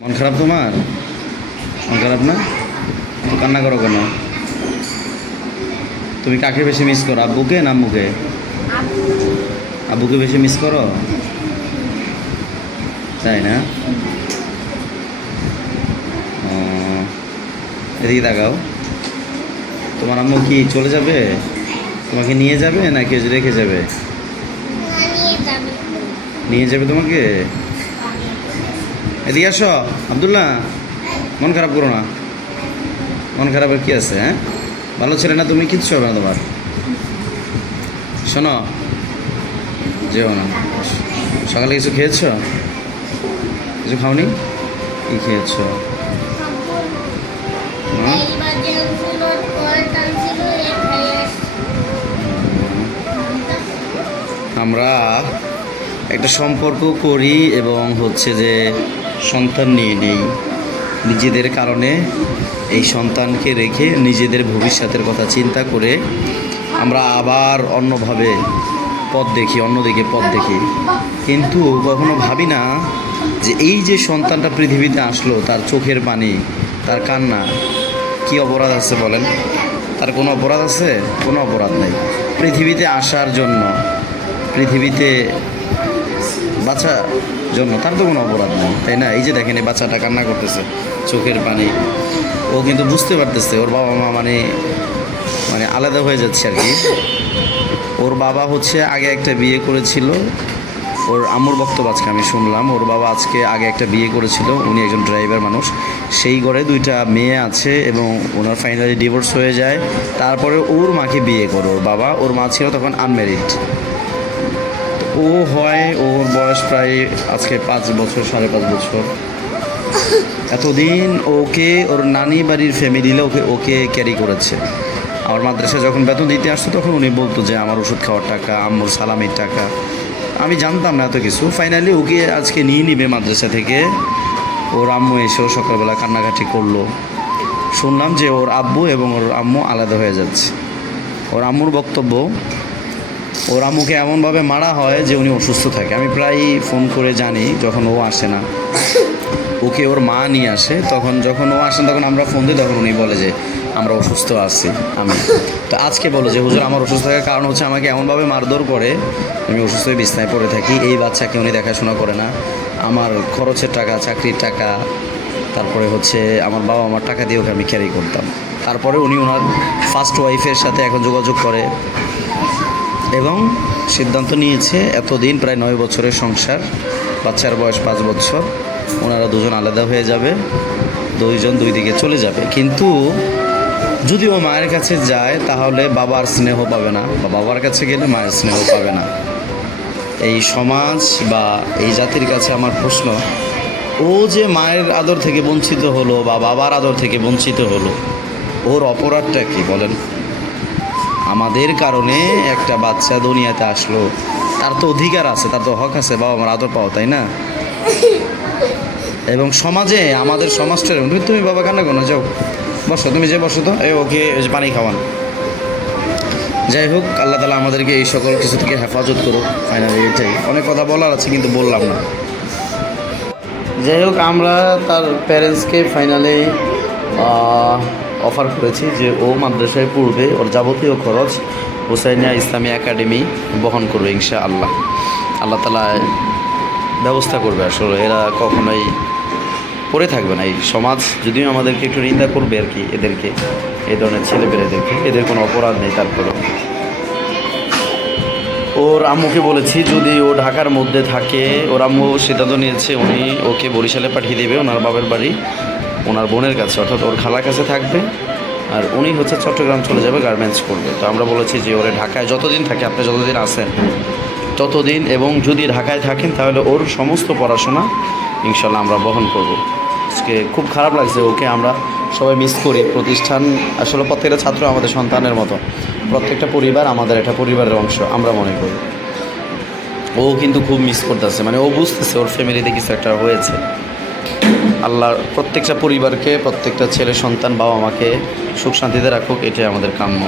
মন খারাপ তোমার? মন খারাপ না তো কান্না করো কেন? তুমি কাকে বেশি মিস করো, আব্বুকে না আম্মুকে? আব্বুকে বেশি মিস করো, তাই না? ও, এদিকে তাকাও। তোমার আম্মু কি চলে যাবে? তোমাকে নিয়ে যাবে নাকি রেখে যাবে? নিয়ে যাবে তোমাকে। এদিকে আসো আব্দুল্লাহ, মন খারাপ করো না। মন খারাপের কি আছে? হ্যাঁ, ভালো ছেলে না তুমি, কিচ্ছু হবে না তোমার। শোনো, যেও না। সকালে কিছু খেয়েছো? কিছু খাওনি? কি খেয়েছো? হ্যাঁ? আমরা একটা সম্পর্ক করি এবং হচ্ছে যে সন্তান নিয়ে নেই নিজেদের কারণে। এই সন্তানকে রেখে নিজেদের ভবিষ্যতের কথা চিন্তা করে আমরা আবার অন্যভাবে অন্যদিকে পথ দেখি, কিন্তু কখনো ভাবি না যে এই যে সন্তানটা পৃথিবীতে আসলো, তার চোখের পানি, তার কান্না, কি অপরাধ আছে বলেন? তার কোনো অপরাধ আছে? কোনো অপরাধ নেই। পৃথিবীতে আসার জন্য, পৃথিবীতে বাচ্চা জন্য তার তো কোনো অপরাধ নেই, তাই না? এই যে দেখেন, এই বাচ্চাটা কান্না করতেছে, চোখের পানি। ও কিন্তু বুঝতে পারতেছে ওর বাবা মা মানে মানে আলাদা হয়ে যাচ্ছে আর কি। ওর বাবা হচ্ছে আগে একটা বিয়ে করেছিল, ওর আম্মুর বক্তব্য আজকে আমি শুনলাম। ওর বাবা আগে একটা বিয়ে করেছিল, উনি একজন ড্রাইভার মানুষ। সেই ঘরে দুইটা মেয়ে আছে এবং ওনার ফাইনালি ডিভোর্স হয়ে যায়। তারপরে ওর মাকে বিয়ে করে ওর বাবা। ওর মা ছিল তখন আনম্যারিড। ও হয়, ওর বয়স প্রায় আজকে 5 বছর, 5.5 বছর। এতদিন ওকে ওর নানি বাড়ির ফ্যামিলিলে ওকে ক্যারি করেছে। আমার মাদ্রাসায় যখন বেতন দিতে আসতো তখন উনি বলতো যে আমার ওষুধ খাওয়ার টাকা, আম্মুর সালামির টাকা। আমি জানতাম না এত কিছু। ফাইনালি ওকে আজকে নিয়ে নিবে মাদ্রাসা থেকে। ওর আম্মু এসেও সকালবেলা কান্নাকাটি করলো। শুনলাম যে ওর আব্বু এবং ওর আম্মু আলাদা হয়ে যাচ্ছে। ওর আম্মুর বক্তব্য, ওর আম্মুকে এমনভাবে মারা হয় যে উনি অসুস্থ থাকে। আমি প্রায় ফোন করে জানি, যখন ও আসে না, ওকে ওর মা নিয়ে আসে, যখন ও আসেন তখন আমরা ফোন দিই, তখন উনি বলে যে আমরা অসুস্থ আছি। তো আজকে বলো যে হুজুর আমার অসুস্থ থাকার কারণ হচ্ছে আমাকে এমনভাবে মারধর করে, আমি অসুস্থ হয়ে বিছনায় পড়ে থাকি। এই বাচ্চাকে উনি দেখাশোনা করে না। আমার খরচের টাকা, চাকরির টাকা, তারপরে হচ্ছে আমার বাবা আমার টাকা দিয়ে ওকে আমি ক্যারি করতাম। তারপরে উনি ওনার ফার্স্ট ওয়াইফের সাথে এখন যোগাযোগ করে এবং সিদ্ধান্ত নিয়েছে, এতদিন প্রায় 9 বছরের সংসার, বাচ্চার বয়স 5 বছর, ওনারা দুজন আলাদা হয়ে যাবে, দুইজন দুই দিকে চলে যাবে। কিন্তু যদি ও মায়ের কাছে যায় তাহলে বাবার স্নেহ পাবে না, বা বাবার কাছে গেলে মায়ের স্নেহ পাবে না। এই সমাজ বা এই জাতির কাছে আমার প্রশ্ন, ও যে মায়ের আদর থেকে বঞ্চিত হলো বা বাবার আদর থেকে বঞ্চিত হলো, ওর অপরাধটা কি বলেন? আমাদের কারণে একটা বাচ্চা দুনিয়াতে আসলো, তার তো অধিকার আছে, তার তো হক আছে বাবা আমার আদর পাও, তাই না? এবং সমাজে, আমাদের সমাজটা, তুমি বাবা কান্না করো না, যাও বসো, তুমি যে বসো তো, ওকে পানি খাওয়ান। যাই হোক, আল্লাহ তাআলা আমাদেরকে এই সকল কিছু থেকে হেফাজত করুক। ফাইনালি এটাই, অনেক কথা বলার আছে কিন্তু বললাম না। যাই হোক, আমরা তার প্যারেন্টসকে ফাইনালি অফার করেছি যে ও মাদ্রাসায় পড়বে, ওর যাবতীয় খরচ হুসাইনিয়া ইসলামী একাডেমি বহন করবে ইনশাআল্লাহ। আল্লাহ তাআলা ব্যবস্থা করবে। আসলে এরা কখনোই পড়ে থাকবে না। এই সমাজ যদিও আমাদেরকে একটু নিন্দা করবে আর কি, এদেরকে, এই ধরনের ছেলেপেলেদেরকে, এদের কোনো অপরাধ নেই। তারপরেও ওর আম্মুকে বলেছি যদি ও ঢাকার মধ্যে থাকে, ওর আম্মু সিদ্ধান্ত নিয়েছে উনি ওকে বরিশালে পাঠিয়ে দেবে, ওনার বাবার বাড়ি, ওনার বোনের কাছে, অর্থাৎ ওর খালার কাছে থাকবে। আর উনি হচ্ছে চট্টগ্রাম চলে যাবে, গার্মেন্টস করবে। তো আমরা বলেছি যে ওরে ঢাকায় যতদিন থাকে, আপনি যতদিন আসেন ততদিন, এবং যদি ঢাকায় থাকেন তাহলে ওর সমস্ত পড়াশোনা ইনশাল্লাহ আমরা বহন করব। আজকে খুব খারাপ লাগছে, ওকে আমরা সবাই মিস করি। প্রতিষ্ঠান আসলে প্রত্যেকটা ছাত্র আমাদের সন্তানের মতো, প্রত্যেকটা পরিবার আমাদের একটা পরিবারের অংশ আমরা মনে করি। ও কিন্তু খুব মিস করতেছে, মানে ও বুঝতেছে ওর ফ্যামিলিতে কিছু একটা হয়েছে। আল্লাহ প্রত্যেকটা পরিবারকে, প্রত্যেকটা ছেলে সন্তান, বাবা মাকে সুখ শান্তিতে রাখুক, এটাই আমাদের কাম্য।